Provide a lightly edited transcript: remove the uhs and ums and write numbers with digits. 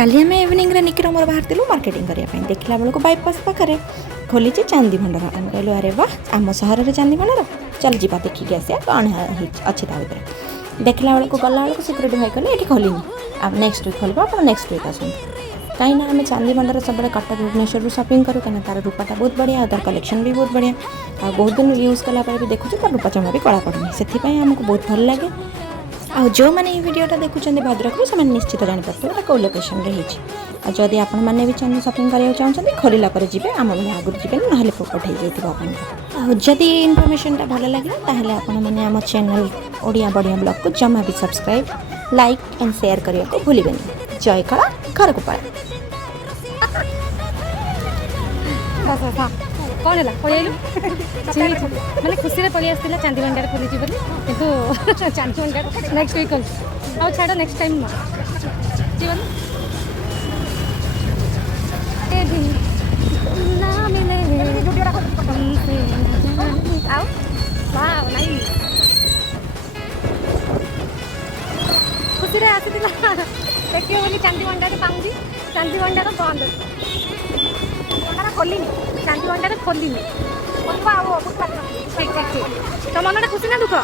काली आम इवनिंग निकिर मोर बाहर मार्केटिंग करने देखला बेलू बाईपास पाखे खोली चांदी भंडार आम कहलु अरे वाह आम सहर में चांदी भंडार चल जा देखिक आसा कौन अच्छी ता भर देखला बेलू गला बेलू सिक्यूरीटी भाई कहले ये खोलनी आप नेक्स्ट वीक खोल आप नेक्स्ट वीक आसुन कहीं ना आम चांदी भंडार सब कटक भुवनेश्वर शॉपिंग करूँ कहीं तार रूपाटा बहुत बढ़िया तार कलेक्शन भी बहुत बढ़िया आ बहुत दिन यूज कलापर भी देखुँ तार रूपा जमा भी कला पड़नी से आमको बहुत भल लगे आ जो मैंने ये वीडियोटा देखुं भद्रक से निश्चित जानीपारे कौ लोकेशन में जदि आपण मैंने भी चांदी शॉपिंग कराया चाहते खोलला जी आम मैंने आगुरी जी ना पठे जाइए जदि इनफर्मेशनटा भल लगे ताहले आपण मैंने आम चैनल ओडिया बढ़िया ब्लॉग को जमा भी सब्सक्राइब लाइक एंड शेयर करने को भूलें जय कला घर को पड़ा कौन है पलू मैंने खुशी में पलि आसला चांदी भंडार खोली कि चांदी भंडार नेक्स्ट वीक आउ छाड़ नेक्स्ट टाइम खुशी में आसला देखिए बोली चांदी भंडार पाऊँगी चांदी भंडार बंद खोलनी चांदी भंडार खोलनी ठीक ठीक ठीक तो मन खुशी ना दुख